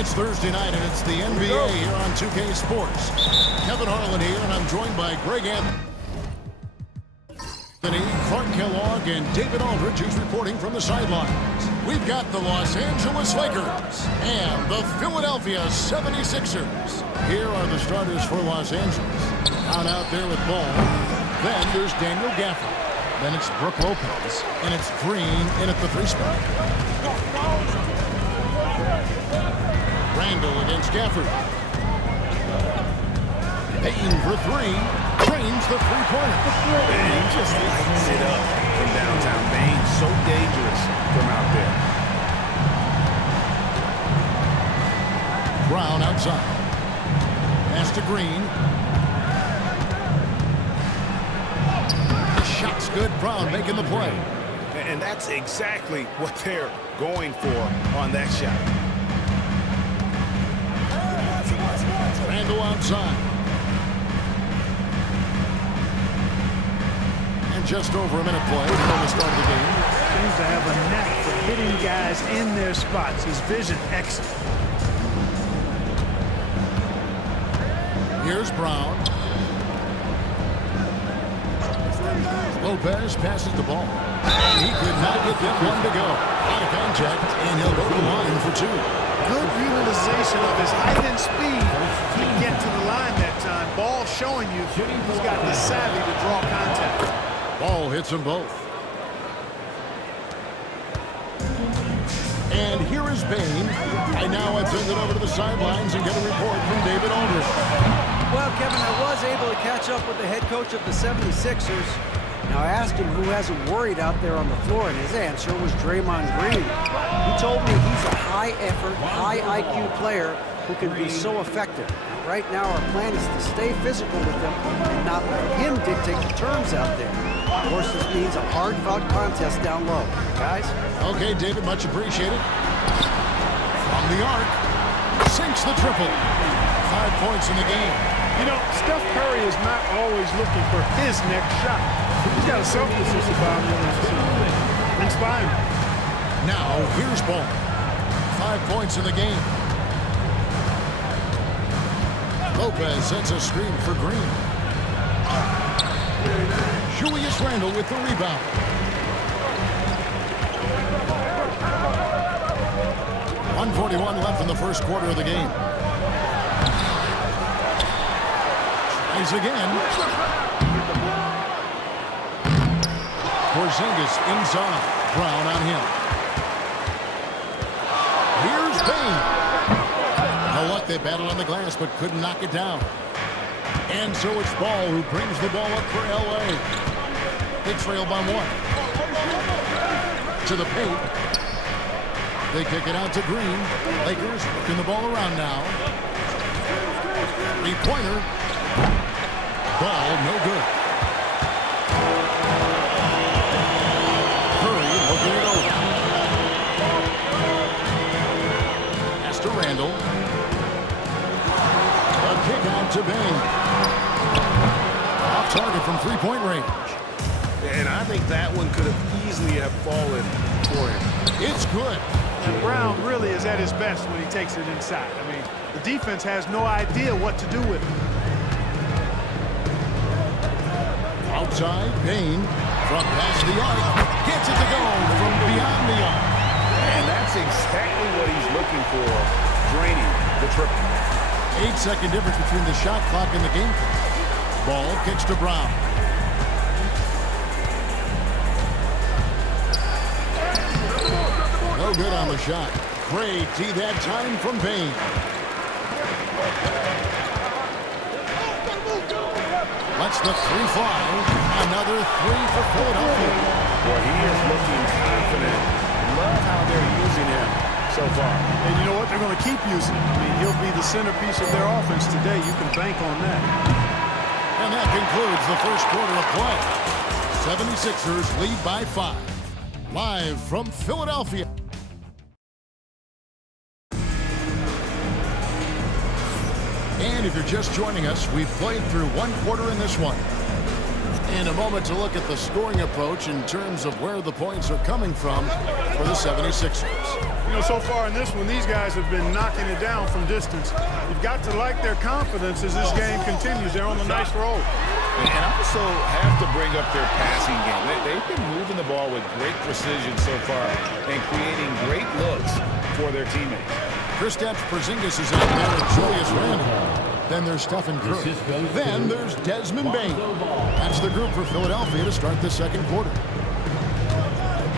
It's Thursday night, and it's the NBA here on 2K Sports. Kevin Harlan here, and I'm joined by Greg Anthony, Clark Kellogg, and David Aldridge, who's reporting from the sidelines. We've got the Los Angeles Lakers and the Philadelphia 76ers. Here are the starters for Los Angeles. Out there with Ball. Then there's Daniel Gafford. Then it's Brook Lopez. And it's Green in at the 3 spot. Randall against Gafford. Payton for 3. Trains the 3-pointer. He just lights it up from downtown. Bane's so dangerous from out there. Brown outside. Pass to Green. The shot's good. Brown making the play. And that's exactly what they're going for on that shot. Randall outside. And just over a minute play before the start of the game. Seems to have a knack for hitting guys in their spots. His vision excellent. Here's Brown. Lopez passes the ball. And he could not get that one to go. Out of contact, and he'll go to the line for 2. Good utilization of his height and speed to get to the line that time. Ball showing you he's got the savvy to draw contact. Ball hits them both. And here is Bane. I now have turned it over to the sidelines and get a report from David Aldridge. Well, Kevin, I was able to catch up with the head coach of the 76ers. Now, I asked him who hasn't worried out there on the floor, and his answer was Draymond Green. He told me he's a high-effort, high-IQ player who can be so effective. Right now, our plan is to stay physical with him and not let him dictate the terms out there. Of course, this means a hard-fought contest down low. Guys? Okay, David, much appreciated. From the arc, sinks the triple. 5 points in the game. You know, Steph Curry is not always looking for his next shot. He's got a selflessness about him that's inspiring. Now, here's Ball. 5 points in the game. Lopez sets a screen for Green. Julius Randle with the rebound. .141 left in the first quarter of the game. Tries again. Porzingis inside. Brown on him. Here's Bane. No luck, they battled on the glass but couldn't knock it down. And so it's Ball who brings the ball up for LA. They trail by 1. To the paint. They kick it out to Green. Lakers working the ball around now. 3-pointer. Ball no good. Curry looking it over. Pass to Randall. A kick out to Bane. Off target from 3-point range. And I think that one could have easily have fallen for him. It's good. And Brown really is at his best when he takes it inside. I mean, the defense has no idea what to do with it. Outside, Bane from past the arc. Gets it to go from beyond the arc. And that's exactly what he's looking for, draining the triple. 8-second difference between the shot clock and the game clock. Ball kicks to Brown. No good on the shot. Great D that time from Bane. Lets the 3 fly. Another 3 for Philadelphia. Well, he is looking confident. Love how they're using him so far. And you know what? They're going to keep using him. I mean, he'll be the centerpiece of their offense today. You can bank on that. And that concludes the first quarter of play. 76ers lead by 5. Live from Philadelphia. And if you're just joining us, we've played through 1 quarter in this one. And a moment to look at the scoring approach in terms of where the points are coming from for the 76ers. You know, so far in this one, these guys have been knocking it down from distance. You've got to like their confidence as this game continues. They're on a nice roll. And also have to bring up their passing game. They've been moving the ball with great precision so far and creating great looks for their teammates. Kristaps Porzingis is out there with Julius Randle. Then there's Stephen Curry. Then there's Desmond Bain. That's the group for Philadelphia to start the second quarter.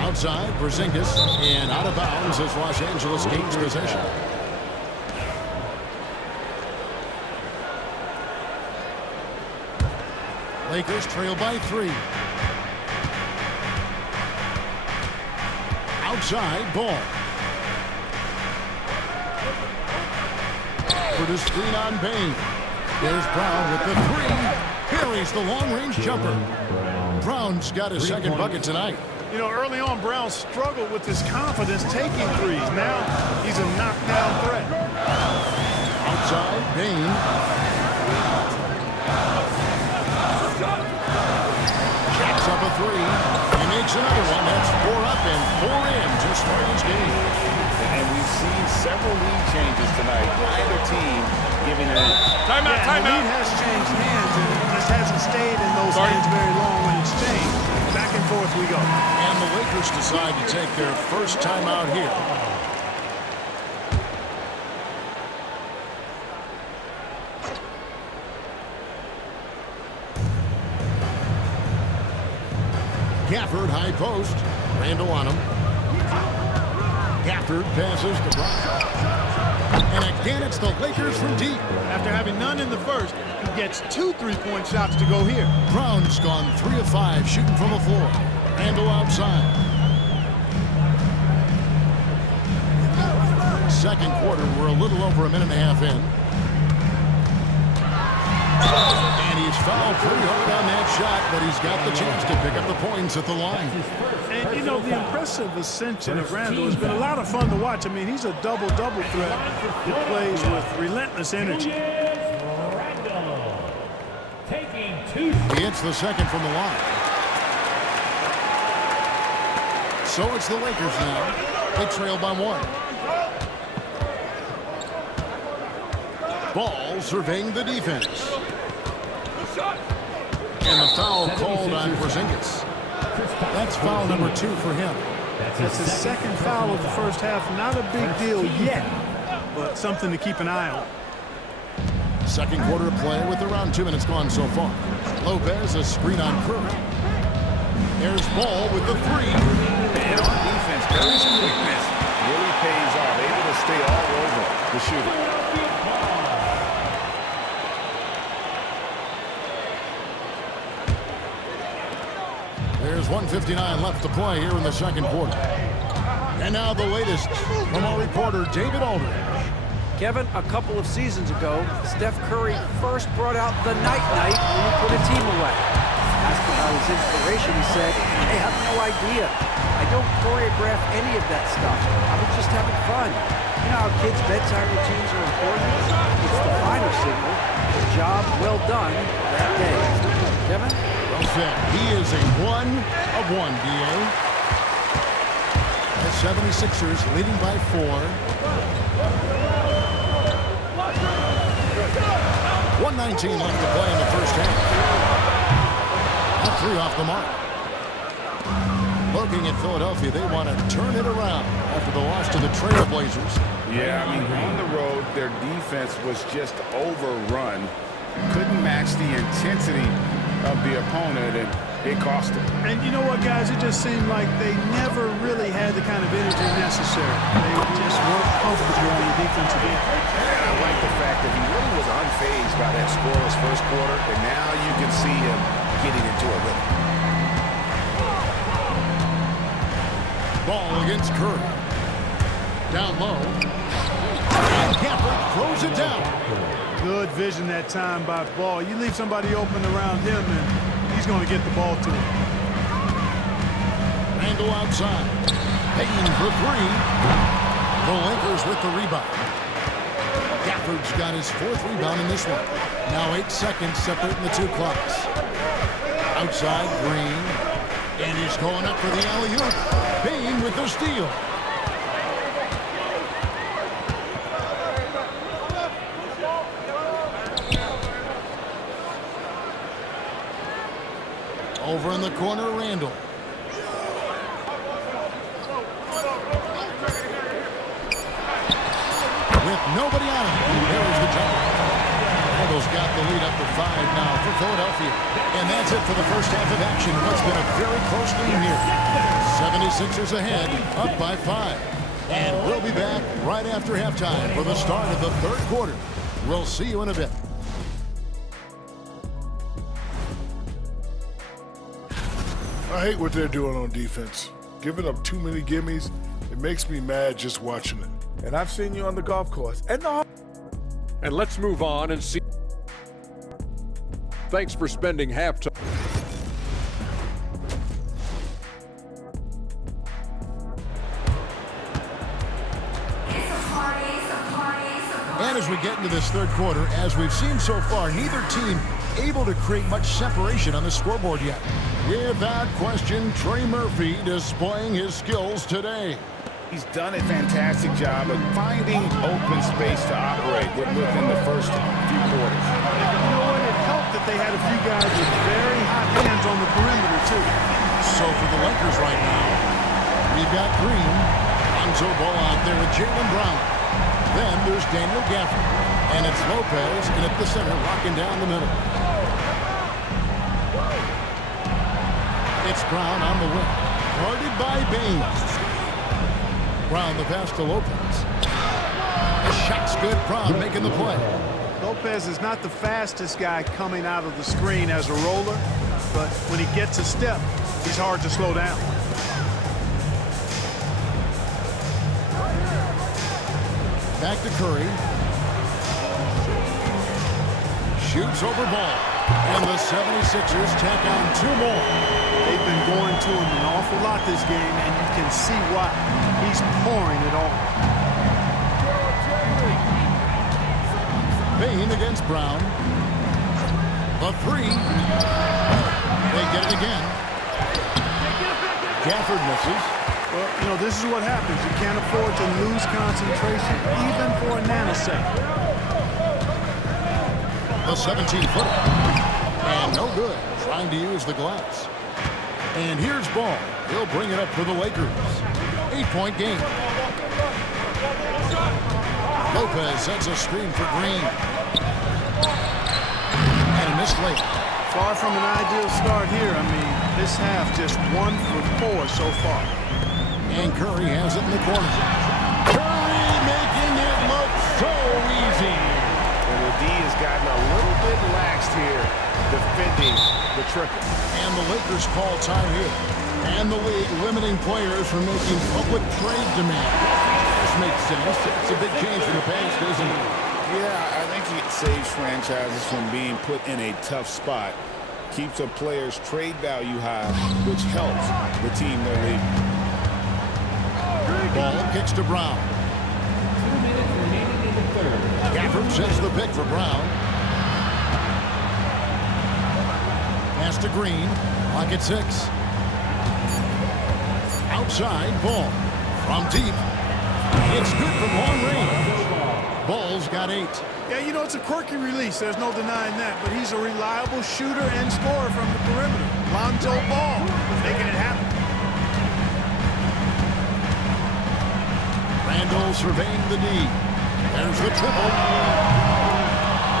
Outside, Porzingis, and out of bounds as Los Angeles gains possession. Lakers trail by 3. Outside, Ball. For the screen on Bain. There's Brown with the 3. Buries the long-range jumper. Brown's got his second bucket tonight. You know, early on, Brown struggled with his confidence taking threes. Now he's a knockdown threat. Outside, Bain. Jacks up a 3. He makes another one. That's 4 up and 4 in to start his game. And we've seen several lead changes tonight. Either team giving it. Timeout. The lead has changed hands, and it just hasn't stayed in those hands very long when it's changed. Back and forth we go. And the Lakers decide to take their first timeout here. Gafford, high post. Randle on him. Gafford passes to Brown. And again, it's the Lakers from deep. After having none in the first, he gets 2 3-point shots to go here. Brown's gone 3 of 5 shooting from the floor. Randle outside. Second quarter, we're a little over a minute and a half in. And he's fouled pretty hard on that shot, but he's got the chance to pick up the points at the line. And, you know, the impressive ascension of Randle has been a lot of fun to watch. I mean, he's a double-double threat that plays with relentless energy. He hits the second from the line. So it's the Lakers now. They trail by 1. Ball surveying the defense. And the foul called on Porzingis. That's foul number 2 for him. That's his second foul of the first half. Not a big deal yet, but something to keep an eye on. Second quarter of play with around 2 minutes gone so far. Lopez, a screen on Curry. There's Ball with the 3. And on defense, Curry's quickness really pays off. Able to stay all over the shooter. There's 1:59 left to play here in the second quarter. And now the latest from our reporter, David Aldridge. Kevin, a couple of seasons ago, Steph Curry first brought out the night-night when he put a team away. Asked about his inspiration, he said, "I have no idea. I don't choreograph any of that stuff. I was just having fun." You know how kids' bedtime routines are important? It's the final signal. A job well done that day. Kevin? Well said. He is a 1 of 1, D.A. The 76ers leading by 4. 1:19 left to play in the first half. That 3 off the mark. Looking at Philadelphia, they want to turn it around after the loss to the Trailblazers. Yeah, I mean, on the road, their defense was just overrun. Couldn't match the intensity of the opponent, and it cost them. And you know what, guys? It just seemed like they never really had the kind of energy necessary. They just weren't comfortable on the defensive end. And I like the fact that he really was unfazed by that scoreless first quarter, and now you can see him getting into a rhythm. Ball against Curry. Down low. And Gafford throws it down. Good vision that time by Ball. You leave somebody open around him, and he's going to get the ball to him. Randle outside. Payton for 3. The Lakers with the rebound. Gafford's got his 4th rebound in this one. Now 8 seconds separating the 2 clocks. Outside, Green. And he's going up for the alley-oop. Bain with the steal. Over in the corner, Randall. With nobody on him, there's the jumper. Randall's got the lead up to 5 now for Philadelphia. And that's it for the first half of action. What's been a very close game here. 76ers ahead, up by 5. And we'll be back right after halftime for the start of the third quarter. We'll see you in a bit. I hate what they're doing on defense. Giving up too many gimmies, it makes me mad just watching it. And I've seen you on the golf course. And let's move on and see. Thanks for spending halftime. And as we get into this third quarter, as we've seen so far, neither team able to create much separation on the scoreboard yet. Without question, Trey Murphy displaying his skills today. He's done a fantastic job of finding open space to operate within the first few quarters. You know what? It helped that they had a few guys with very hot hands on the perimeter, too. So for the Lakers right now, we've got Green. Lonzo Ball out there with Jaylen Brown. Then there's Daniel Gafford. And it's Lopez in at the center, locking down the middle. It's Brown on the wing. Guarded by Bain. Brown the pass to Lopez. The shot's good. Brown making the play. Lopez is not the fastest guy coming out of the screen as a roller, but when he gets a step, he's hard to slow down. Back to Curry. Shoots over Ball. And the 76ers tack on 2 more. They've been going to him an awful lot this game, and you can see why. He's pouring it on. Bain against Brown. The 3. They get it again. Gafford misses. Well, you know, this is what happens. You can't afford to lose concentration, even for a nanosecond. The 17-footer. And no good. Trying to use the glass. And here's Ball. He'll bring it up for the Lakers. 8-point game. Lopez sets a screen for Green. And a missed layup. Far from an ideal start here. I mean, this half just 1 for 4 so far. And Curry has it in the corner. Curry making it look so easy. And the D has gotten a little bit laxed here, defending the triple. And the Lakers call time here. And the league limiting players from making public trade demands. This makes sense. It's a big change from the past, isn't it? Yeah, I think it saves franchises from being put in a tough spot. Keeps a player's trade value high, which helps the team they're leading. Ball kicks to Brown. 2 minutes remaining in the third. Gafford sends the pick for Brown. Pass to Green. Lock at 6. Outside, Ball. From deep. It's good from long range. Ball's got 8. Yeah, you know, it's a quirky release. There's no denying that. But he's a reliable shooter and scorer from the perimeter. Lonzo Ball making it happen. Randall surveying the D. There's the triple.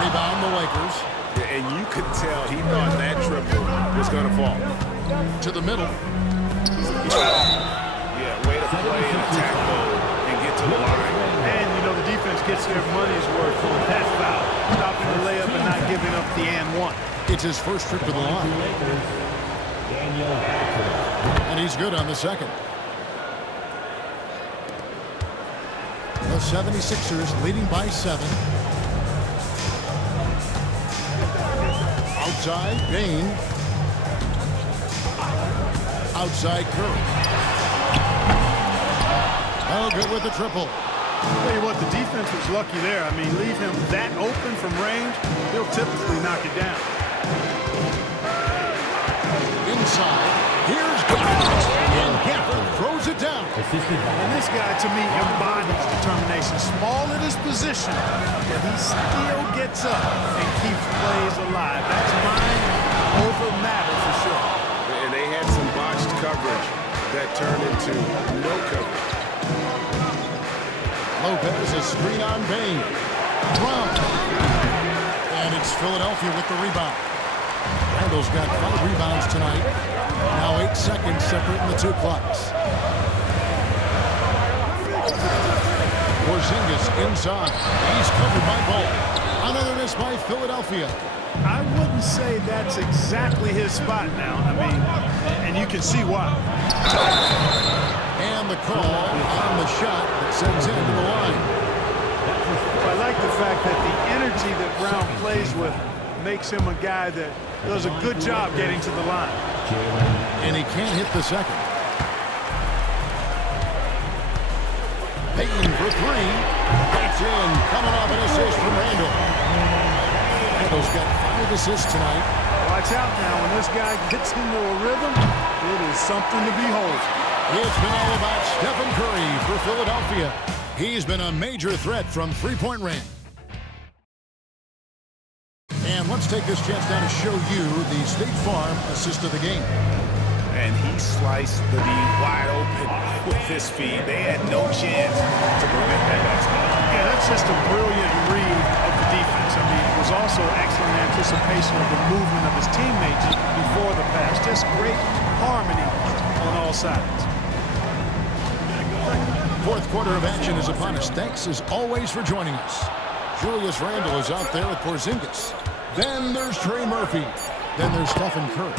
Rebound the Lakers. Yeah, and you could tell he thought that triple was going to fall. To the middle. Yeah, way to play in attack mode and get to the line. And, you know, the defense gets their money's worth on that foul. Stopping the layup and not giving up the and 1. It's his first trip to the line. And he's good on the second. The 76ers leading by 7. Outside, Bain. Outside, Curry. Oh, good with the triple. Tell you what, the defense was lucky there. I mean, leave him that open from range, he'll typically knock it down. inside. Here's Gafford. And Gafford throws it down. And this guy, to me, embodies determination. Small at his position, but he still gets up and keeps plays alive. That's mind over matter for sure. And they had some botched coverage that turned into no coverage. Lopez, a screen on Bain. Brown. And it's Philadelphia with the rebound. Randall's got 5 rebounds tonight. Now 8 seconds separating the two clocks. Porzingis inside. He's covered by Ball. Another miss by Philadelphia. I wouldn't say that's exactly his spot now. I mean, and you can see why. And the call on the shot that sends him to the line. I like the fact that the energy that Brown plays with makes him a guy that does a good job getting to the line. And he can't hit the second. Payton for 3. That's in. Coming off an assist from Randall. Randall's got 5 assists tonight. Watch out now. When this guy gets into a rhythm, it is something to behold. It's been all about Stephen Curry for Philadelphia. He's been a major threat from three-point range. And let's take this chance now to show you the State Farm assist of the game. And he sliced the D wide open with his feed. They had no chance to prevent that basket. Yeah, that's just a brilliant read of the defense. I mean, it was also excellent anticipation of the movement of his teammates before the pass. Just great harmony on all sides. Fourth quarter of action is upon us. Thanks, as always, for joining us. Julius Randle is out there with Porzingis. Then there's Trey Murphy. Then there's Stephen Curry.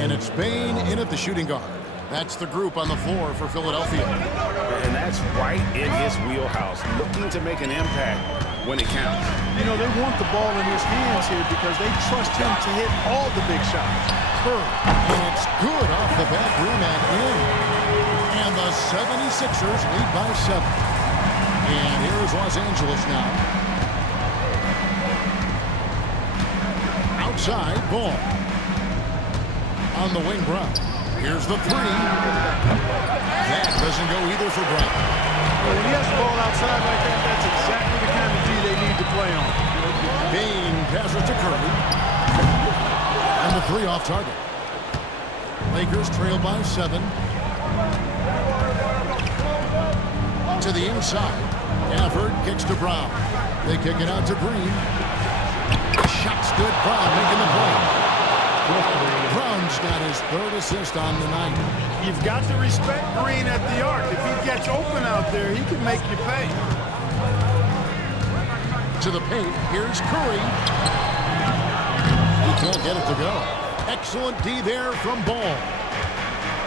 And it's Bain in at the shooting guard. That's the group on the floor for Philadelphia. And that's right in his wheelhouse, looking to make an impact when it counts. You know, they want the ball in his hands here because they trust him to hit all the big shots. Curry. And it's good off the back rim and in. And the 76ers lead by 7. And here's Los Angeles now. Outside, Ball. On the wing, Brown. Here's the 3. That doesn't go either for Brown. Well, when he has the ball outside like that, that's exactly the kind of D they need to play on. Bain passes to Curry. And the 3 off target. Lakers trail by 7. To the inside. Gafford kicks to Brown. They kick it out to Green. Shot's good. Brown making the play. Brown's got his 3rd assist on the night. You've got to respect Green at the arc. If he gets open out there, he can make you pay. To the paint. Here's Curry. He can't get it to go. Excellent D there from Ball.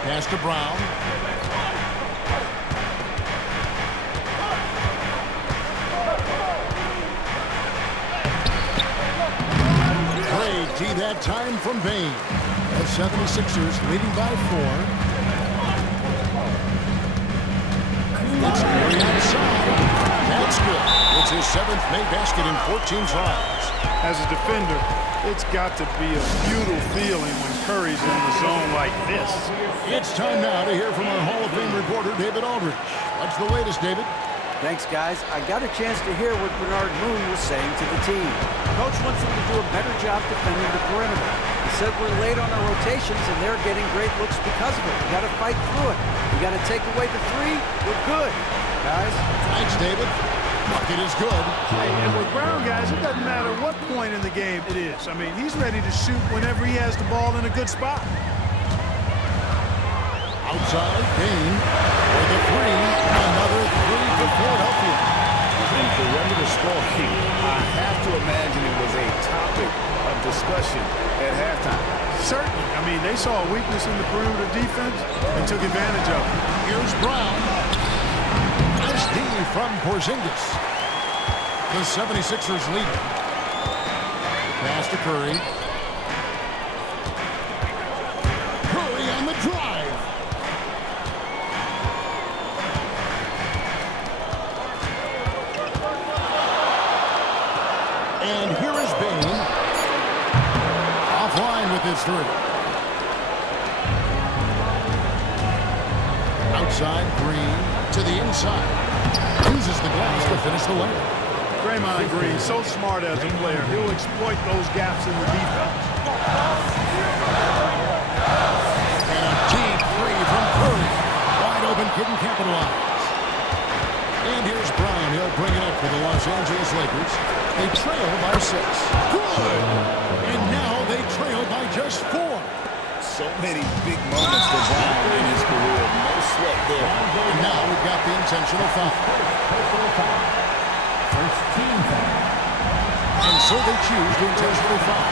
Pass to Brown. Great D that time from Bain. The 76ers leading by 4. It's Curry outside. That's good. It's his 7th made basket in 14 tries. As a defender, it's got to be a beautiful feeling when Curry's in the zone like this. It's time now to hear from our Hall of Fame reporter, David Aldridge. What's the latest, David? Thanks, guys. I got a chance to hear what Bernard Moon was saying to the team. Coach wants them to do a better job defending the perimeter. He said we're late on our rotations, and they're getting great looks because of it. We got to fight through it. We got to take away the 3. We're good, guys. Thanks, David. Bucket is good. Hey, and with Brown, guys, it doesn't matter what point in the game it is. I mean, he's ready to shoot whenever he has the ball in a good spot. Outside, Bain for the 3. Another 3 for Philadelphia. And perimeter scoring, I have to imagine it was a topic of discussion at halftime. Certainly. I mean, they saw a weakness in the perimeter defense and took advantage of it. Here's Brown. Nice D from Porzingis. The 76ers lead. Pass to Curry. Curry on the drive. And here is Bain. Offline with his 3. Outside, Green to the inside. Uses the glass to finish the layup. Draymond Green, so smart as a player. He'll exploit those gaps in the defense. And a deep three from Curry. Wide open, couldn't capitalize. And here's Brown. He'll bring it up for the Los Angeles Lakers. They trail by 6. Good! And now they trail by just 4. So many big moments for Brown in his career. No sweat there. And now we've got the intentional foul. First team foul. And so they choose to intentionally foul.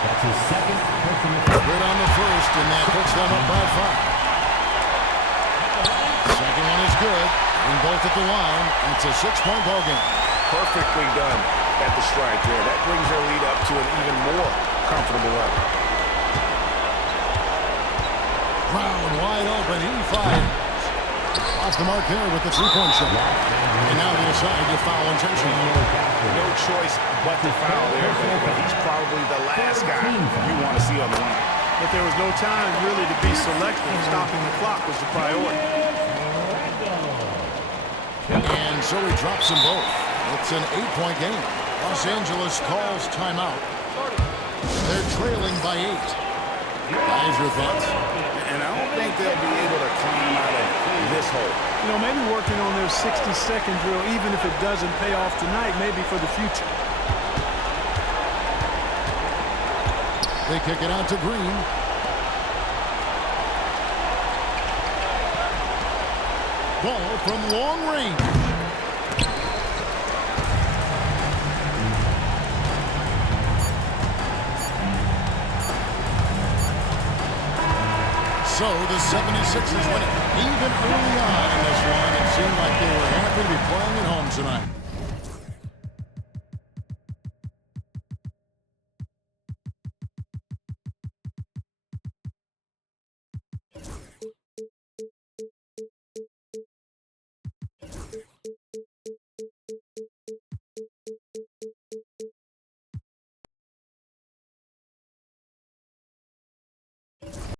That's his second personal foul. Good on the first, and that puts them up by 5. Second one is good. In both at the line, and it's a 6-point ball game. Perfectly done at the strike there. That brings their lead up to an even more comfortable level. Brown wide open. He fires. Off the mark there with the 3-point shot. And now they decide to foul intentionally. No choice but to foul there, but he's probably the last guy you want to see on the line. But there was no time really to be selective. Stopping the clock was the priority. And so he drops them both. It's an 8-point game. Los Angeles calls timeout. They're trailing by 8. Guys, your thoughts? And I don't think they'll be able to climb out of this hole. You know, maybe working on their 60-second drill, even if it doesn't pay off tonight, maybe for the future. They kick it out to Green. Ball from long range. So the 76ers win it. Even early on in this one, it seemed like they were happy to be playing at home tonight.